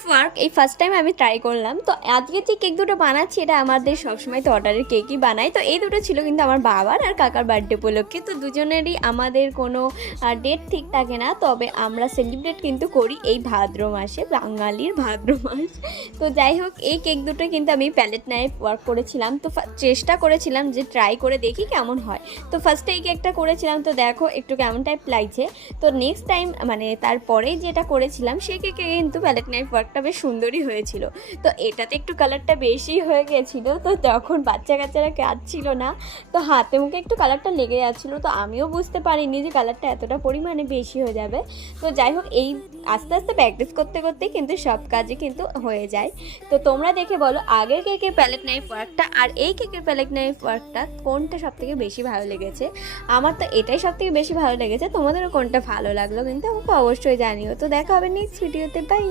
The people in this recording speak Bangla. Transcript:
নাইফ ওয়ার্ক এই ফার্স্ট টাইম আমি ট্রাই করলাম। তো আজকে যে কেক দুটো বানাচ্ছি এটা আমাদের সবসময় তো অর্ডারের কেকই বানাই। তো এই দুটো ছিল কিন্তু আমার বাবার আর কাকার বার্থডে উপলক্ষে। তো দুজনেরই আমাদের কোনো ডেট ঠিক থাকে না, তবে আমরা সেলিব্রেট কিন্তু করি এই ভাদ্র মাসে, বাঙালির ভাদ্র মাস। তো যাই হোক, এই কেক দুটো কিন্তু আমি প্যালেট নাইফ ওয়ার্ক করেছিলাম। তো চেষ্টা করেছিলাম যে ট্রাই করে দেখি কেমন হয়। তো ফার্স্টে এই কেকটা করেছিলাম, তো দেখো একটু কেমন টাইপ লাগছে। তো নেক্সট টাইম মানে তারপরেই যেটা করেছিলাম সেই কেকে কিন্তু প্যালেট নাইফ ওয়ার্কটা বেশ সুন্দরই হয়েছিল। তো এটাতে একটু কালারটা বেশি হয়ে গেছিলো, তো তখন বাচ্চা কাচ্চারা কাঁদছিল না, তো হাতে মুখে একটু কালারটা লেগে যাচ্ছিলো। তো আমিও বুঝতে পারিনি যে কালারটা এতটা পরিমাণে বেশি হয়ে যাবে। তো যাই হোক, এই আস্তে আস্তে প্র্যাকটিস করতে করতে কিন্তু সব কাজে কিন্তু হয়ে যায়। তো তোমরা দেখে বলো আগের কেকের প্যালেট নাইফ ওয়ার্কটা আর এই কেকের প্যালেট নাইফ ওয়ার্কটা কোনটা সবথেকে বেশি ভালো লেগেছে। আমার তো এটাই সবথেকে বেশি ভালো লেগেছে, তোমাদেরও কোনটা ভালো লাগলো কিন্তু আমাকে অবশ্যই জানিও। তো দেখা হবে নেক্সট ভিডিওতে, বাই।